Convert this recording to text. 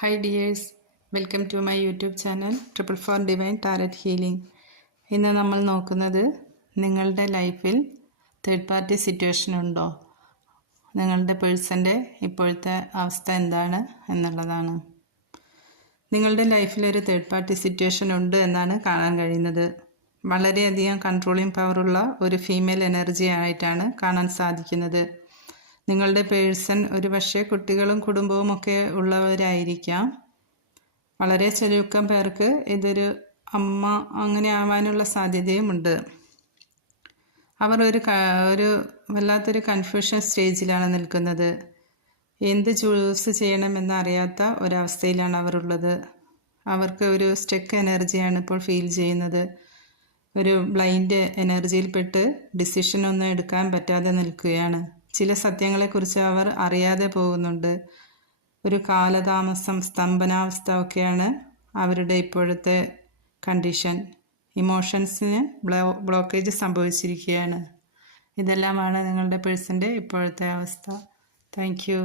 Hi dears, welcome to my YouTube channel Triple Four Divine Tarot Healing. ഇന്ന് നമ്മൾ നോക്കുന്നത് നിങ്ങളുടെ ലൈഫിൽ തേർഡ് പാർട്ടി സിറ്റുവേഷൻ ഉണ്ടോ, നിങ്ങളുടെ പേഴ്സൻ്റെ ഇപ്പോഴത്തെ അവസ്ഥ എന്താണ് എന്നുള്ളതാണ്. നിങ്ങളുടെ ലൈഫിൽ ഒരു തേർഡ് പാർട്ടി സിറ്റുവേഷൻ ഉണ്ട് എന്നാണ് കാണാൻ കഴിയുന്നത്. വളരെയധികം കൺട്രോളിങ് പവറുള്ള ഒരു ഫീമെയിൽ എനർജി ആയിട്ടാണ് കാണാൻ സാധിക്കുന്നത്. നിങ്ങളുടെ പേഴ്സൺ ഒരു പക്ഷേ കുട്ടികളും കുടുംബവും ഒക്കെ ഉള്ളവരായിരിക്കാം. വളരെ ചുരുക്കം പേർക്ക് ഇതൊരു അമ്മ അങ്ങനെ ആവാനുള്ള സാധ്യതയുമുണ്ട്. അവർ ഒരു വല്ലാത്തൊരു കൺഫ്യൂഷൻ സ്റ്റേജിലാണ് നിൽക്കുന്നത്. എന്ത് ചൂസ് ചെയ്യണമെന്ന് അറിയാത്ത ഒരവസ്ഥയിലാണ് അവർ ഉള്ളത്. അവർക്ക് ഒരു സ്റ്റക്ക് എനർജിയാണ് ഇപ്പോൾ ഫീൽ ചെയ്യുന്നത്. ഒരു ബ്ലൈൻഡ് എനർജിയിൽപ്പെട്ട് ഡിസിഷനൊന്നും എടുക്കാൻ പറ്റാതെ നിൽക്കുകയാണ്. ചില സത്യങ്ങളെക്കുറിച്ച് അവർ അറിയാതെ പോകുന്നുണ്ട്. ഒരു കാലതാമസം, സ്തംഭനാവസ്ഥ ഒക്കെയാണ് അവരുടെ ഇപ്പോഴത്തെ കണ്ടീഷൻ. ഇമോഷൻസിന് ബ്ലോക്കേജ് സംഭവിച്ചിരിക്കുകയാണ്. ഇതെല്ലാമാണ് നിങ്ങളുടെ പേഴ്സൻ്റെ ഇപ്പോഴത്തെ അവസ്ഥ. Thank you.